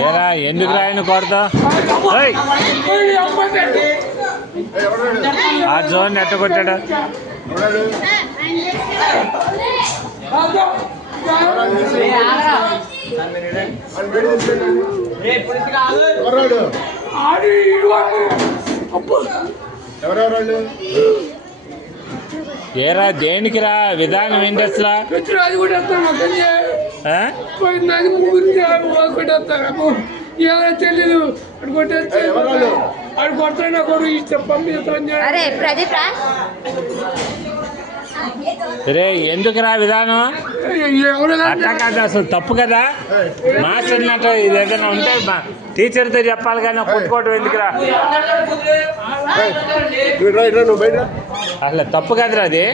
ఏరా ఎందుకు రాయను కొడతా ఆ జోన్ ఎట్ట కొట్టాడు ఏరా దేనికి రా విధానం ఏంటి అసలు తెలీదు అడు కొడతాడు కొడు అరే ప్రదీప్ రా రే ఎందుకు రా విధానం అట్లా కాదు అసలు తప్పు కదా మాస్టర్ అన్నట్టు ఇది ఏదైనా ఉంటే టీచర్తో చెప్పాలి కానీ కొట్టుకోవడం ఎందుకురా అసలు తప్పు కదరా అది